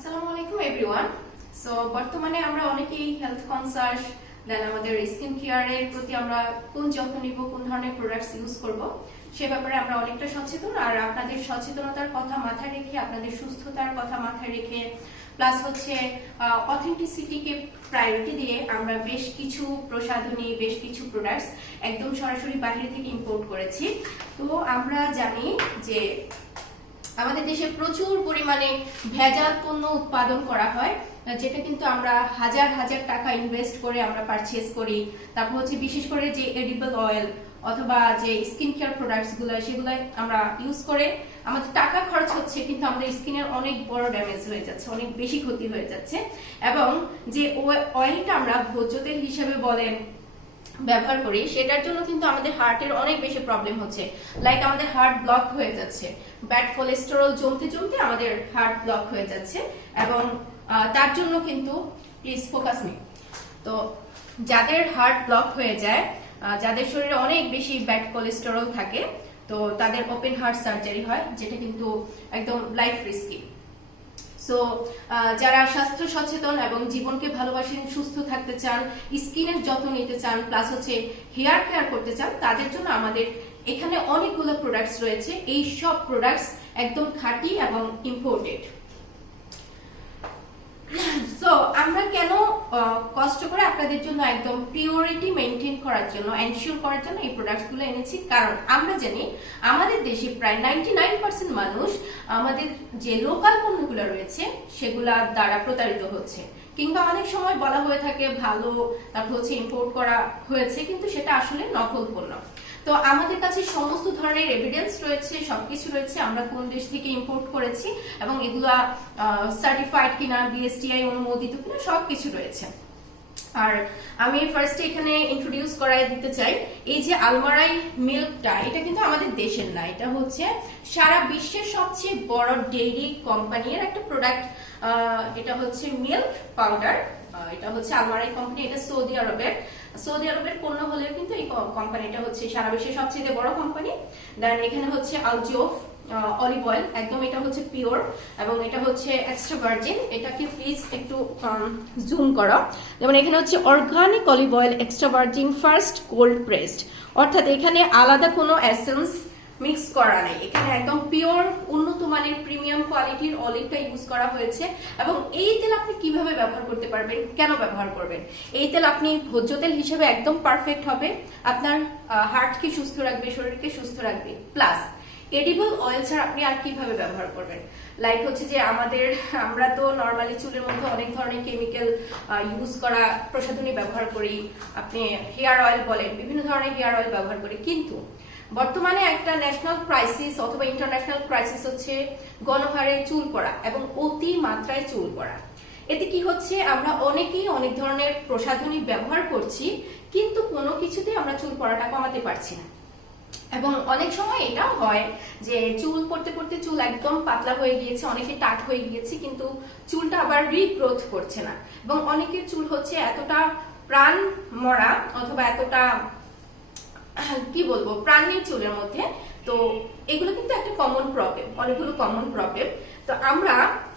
আসসালামু আলাইকুম everyone. So বর্তমানে আমরা অনেকেই হেলথ কনসাস, দেন আমাদের স্কিন কেয়ারের প্রতি আমরা কোন যত্ন নিব, কোন ধরনের প্রোডাক্টস ইউজ করব সে ব্যাপারে আমরা অনেকটা সচেতন। আর আপনাদের সচেতনতার কথা মাথায় রেখে, আপনাদের সুস্থতার কথা মাথায় রেখে, প্লাস হচ্ছে অথেন্টিসিটিকে প্রায়োরিটি দিয়ে আমরা বেশ কিছু প্রসাধনী, বেশ কিছু প্রোডাক্টস একদম সরাসরি বাইরে থেকে ইম্পোর্ট করেছি। তো আমরা জানি যে আমাদের দেশে প্রচুর পরিমাণে ভেজাল পণ্য উৎপাদন করা হয়, যেটা কিন্তু আমরা হাজার হাজার টাকা ইনভেস্ট করে আমরা পারচেজ করি। তারপর হচ্ছে বিশেষ করে যে এডিবল অয়েল অথবা যে স্কিন কেয়ার প্রোডাক্টস গুলো, সেগুলো আমরা ইউজ করে আমাদের টাকা খরচ হচ্ছে, কিন্তু আমাদের স্কিনের অনেক বড় ড্যামেজ হয়ে যাচ্ছে, অনেক বেশি ক্ষতি হয়ে যাচ্ছে। এবং যে অয়েলটা আমরা ভোজ্য তেল হিসেবে বলেন ব্যবহার করি, সেটার জন্য কিন্তু আমাদের হার্টের অনেক বেশি প্রবলেম হচ্ছে। লাইক আমাদের হার্ট ব্লক হয়ে যাচ্ছে, ব্যাড কোলেস্টেরল জমতে জমতে আমাদের হার্ট ব্লক হয়ে যাচ্ছে। এবং তার জন্য কিন্তু প্লিজ ফোকাস মি, তো যাদের হার্ট ব্লক হয়ে যায়, যাদের শরীরে অনেক বেশি ব্যাড কোলেস্টেরল থাকে, তো তাদের ওপেন হার্ট সার্জারি হয়, যেটা কিন্তু একদম লাইফ রিস্কি। সো যারা স্বাস্থ্য সচেতন এবং জীবনকে ভালোবাসেন, সুস্থ থাকতে চান, স্কিনের যত্ন নিতে চান, প্লাস হচ্ছে হেয়ার কেয়ার করতে চান, তাদের জন্য আমাদের এখানে অনেকগুলো প্রোডাক্টস রয়েছে। এই সব প্রোডাক্টস একদম খাঁটি এবং ইম্পোর্টেড। সো আমরা কেন কষ্ট করে আপনাদের জন্য একদম পিওরিটি মেনটেন করার জন্য, এনশিওর করার জন্য এই প্রোডাক্টগুলো এনেছি? কারণ আমরা জানি আমাদের দেশে প্রায় 99% মানুষ আমাদের যে লোকাল পণ্যগুলো রয়েছে সেগুলা দ্বারা প্রতারিত হচ্ছে, কিংবা অনেক সময় বলা হয়ে থাকে ভালো, তারপর হচ্ছে ইম্পোর্ট করা হয়েছে, কিন্তু সেটা আসলে নকল পণ্য। তো আমাদের কাছে সমস্ত ধরনের এভিডেন্স রয়েছে, সবকিছু রয়েছে, আমরা কোন দেশ থেকে ইম্পোর্ট করেছি এবং এগুলা সার্টিফাইড কিনা, বিএসটিআই অনুমোদিত কিনা, সবকিছু রয়েছে। আর আমি ফার্স্টে এখানে ইন্ট্রোডিউস করাই দিতে চাই, এই যে আলমারাই মিল্কটা, এটা কিন্তু আমাদের দেশের না, এটা হচ্ছে সারা বিশ্বের সবচেয়ে বড় ডেইরি কোম্পানির একটা প্রোডাক্ট। এটা হচ্ছে মিল্ক পাউডার, এটা হচ্ছে আলমারাই কোম্পানি, এটা সৌদি আরবের পণ্য হলেও কিন্তু এই কোম্পানিটা হচ্ছে সারা বিশ্বের সবচেয়ে বড় কোম্পানি। দেন এখানে হচ্ছে আলজোফ অলিভ অয়েল, একদম এটা হচ্ছে পিওর, এবং এটা হচ্ছে এক্সট্রা ভার্জিন। এটাকে প্লিজ একটু জুম করো। যেমন এখানে হচ্ছে organic olive oil, extra virgin, first cold pressed, অর্থাৎ এখানে আলাদা কোনো এসেন্স মিক্স করা নেই, এখানে একদম পিওর উন্নত মানের প্রিমিয়াম কোয়ালিটির অলিভটা ইউজ করা হয়েছে। এবং এই তেল আপনি কিভাবে ব্যবহার করতে পারবেন, কেন ব্যবহার করবেন? এই তেল আপনি ভোজ্য তেল হিসেবে একদম পারফেক্ট হবে, আপনার হার্টকে সুস্থ রাখবে, শরীরকে সুস্থ রাখবে। প্লাস এডিবল অয়েল ছাড়া আপনি আর কিভাবে ব্যবহার করবেন? লাইক হচ্ছে যে আমরা তো নর্মালি চুলের মধ্যে অনেক ধরনের কেমিক্যাল ইউজ করা প্রসাধনী ব্যবহার করি, আপনি হেয়ার অয়েল বলেন, বিভিন্ন ধরনের হেয়ার অয়েল ব্যবহার করি, কিন্তু বর্তমানে একটা ন্যাশনাল ক্রাইসিস অথবা ইন্টারন্যাশনাল ক্রাইসিস হচ্ছে গণহারে চুল পড়া এবং অতি মাত্রায় চুল পড়া। এতে কি হচ্ছে, আমরা অনেকেই অনেক ধরনের প্রসাধনী ব্যবহার করছি, কিন্তু কোনো কিছুতেই আমরা চুল পড়াটা কমাতে পারছি না। এবং অনেক সময় এটাও হয় যে চুল পড়তে পড়তে চুল একদম পাতলা হয়ে গিয়েছে, অনেকে টাক হয়ে গিয়েছে, কিন্তু চুলটা আবার রিগ্রোথ করছে না। এবং অনেকের চুল হচ্ছে এতটা প্রাণ মরা অথবা এতটা কি বলবো প্রাণ নেই চুলের মধ্যে। তো এগুলো কিন্তু একটা কমন প্রবলেম, অনেকগুলো কমন প্রবলেম। তো আমরা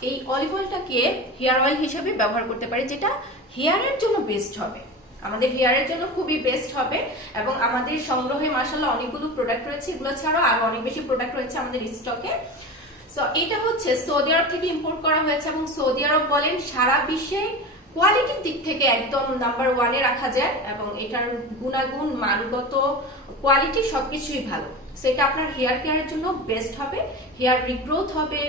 এই অলিভ অয়েলটাকে হেয়ার অয়েল হিসেবে ব্যবহার করতে পারি, যেটা হেয়ারের জন্য বেস্ট হবে, আমাদের হেয়ারের জন্য খুবই বেস্ট হবে। এবং আমাদের সংগ্রহে মাশাআল্লাহ অনেকগুলো প্রোডাক্ট রয়েছে, এগুলো ছাড়াও আরো অনেক বেশি প্রোডাক্ট রয়েছে আমাদের স্টকে। সো এটা হচ্ছে সৌদি আরব থেকে ইম্পোর্ট করা হয়েছে, এবং সৌদি আরব বলেন সারা বিশ্বে কোয়ালিটির দিক থেকে একদম নাম্বার 1-এ রাখা যায়, এবং এটার গুণাগুণ, মানগত কোয়ালিটি সবকিছুই ভালো। সেটা আপনার হেয়ার কেয়ারের জন্য বেস্ট হবে, হেয়ার রিগ্রোথ হবে,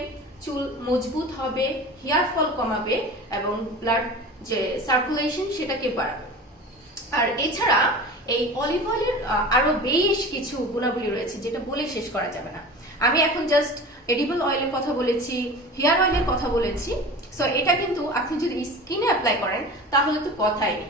চুল মজবুত হবে, হেয়ার ফল কমাবে, এবং ব্লাড যে সার্কুলেশন সেটাকে বাড়াবে। আর এছাড়া এই অলিভ অয়েলের আরো বেশ কিছু গুণাবলী রয়েছে, যেটা বলে শেষ করা যাবে না। আমি এখন জাস্ট এডিবল অয়েলের কথা বলেছি, হেয়ার অয়েলের কথা বলেছি। সো এটা কিন্তু আপনি যদি স্কিনে অ্যাপ্লাই করেন তাহলে তো কথাই নেই।